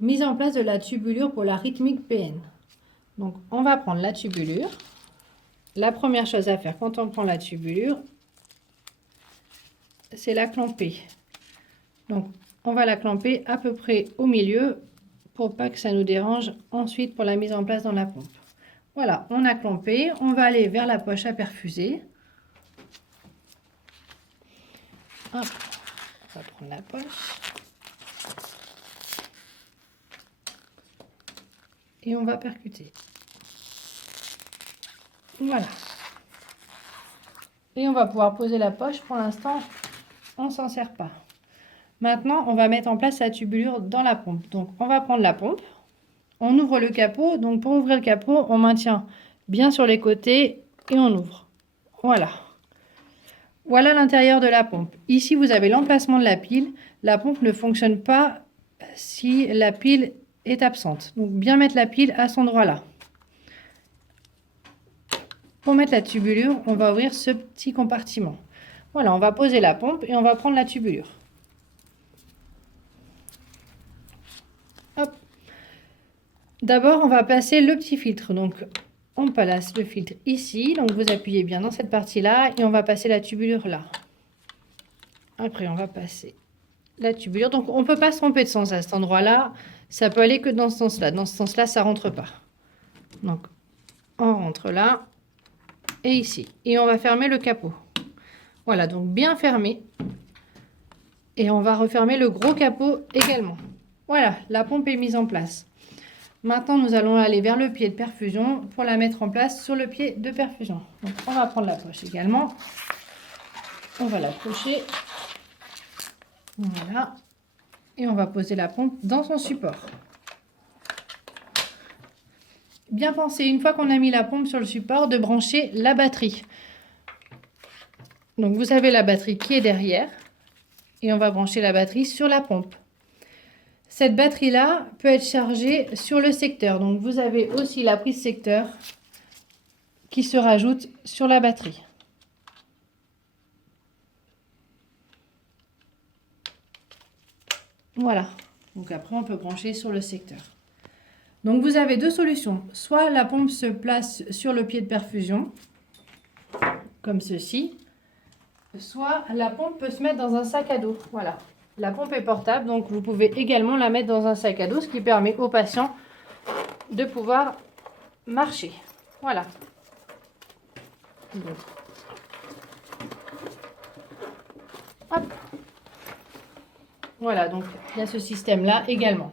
Mise en place de la tubulure pour la rythmique PN. Donc, on va prendre la tubulure. La première chose à faire quand on prend la tubulure, c'est la clamper. Donc, on va la clamper à peu près au milieu pour pas que ça nous dérange ensuite pour la mise en place dans la pompe. Voilà, on a clampé. On va aller vers la poche à perfuser. Hop, on va prendre la poche. Et on va percuter. Voilà. Et on va pouvoir poser la poche. Pour l'instant, on ne s'en sert pas. Maintenant, on va mettre en place la tubulure dans la pompe. Donc, on va prendre la pompe. On ouvre le capot. Donc, pour ouvrir le capot, on maintient bien sur les côtés et on ouvre. Voilà. Voilà l'intérieur de la pompe. Ici, vous avez l'emplacement de la pile. La pompe ne fonctionne pas si la pile est absente. Donc, bien mettre la pile à cet endroit-là. Pour mettre la tubulure, on va ouvrir ce petit compartiment. Voilà, on va poser la pompe et on va prendre la tubulure. Hop. D'abord, on va placer le petit filtre. Donc, on place le filtre ici. Donc, vous appuyez bien dans cette partie-là et on va passer la tubulure là. Après, on va passer la tubulure. Donc, on ne peut pas se tromper de sens à cet endroit-là. Ça peut aller que dans ce sens-là. Dans ce sens-là, ça ne rentre pas. Donc, on rentre là et ici. Et on va fermer le capot. Voilà, donc bien fermé. Et on va refermer le gros capot également. Voilà, la pompe est mise en place. Maintenant, nous allons aller vers le pied de perfusion pour la mettre en place sur le pied de perfusion. Donc, on va prendre la poche également. On va l'accrocher. Voilà. Et on va poser la pompe dans son support. Bien penser, une fois qu'on a mis la pompe sur le support, de brancher la batterie. Donc, vous avez la batterie qui est derrière. Et on va brancher la batterie sur la pompe. Cette batterie-là peut être chargée sur le secteur. Donc, vous avez aussi la prise secteur qui se rajoute sur la batterie. Voilà. Donc, après, on peut brancher sur le secteur. Donc, vous avez deux solutions. Soit la pompe se place sur le pied de perfusion, comme ceci. Soit la pompe peut se mettre dans un sac à dos. Voilà. La pompe est portable, donc vous pouvez également la mettre dans un sac à dos, ce qui permet aux patients de pouvoir marcher. Voilà. Donc. Hop. Voilà, donc il y a ce système-là également.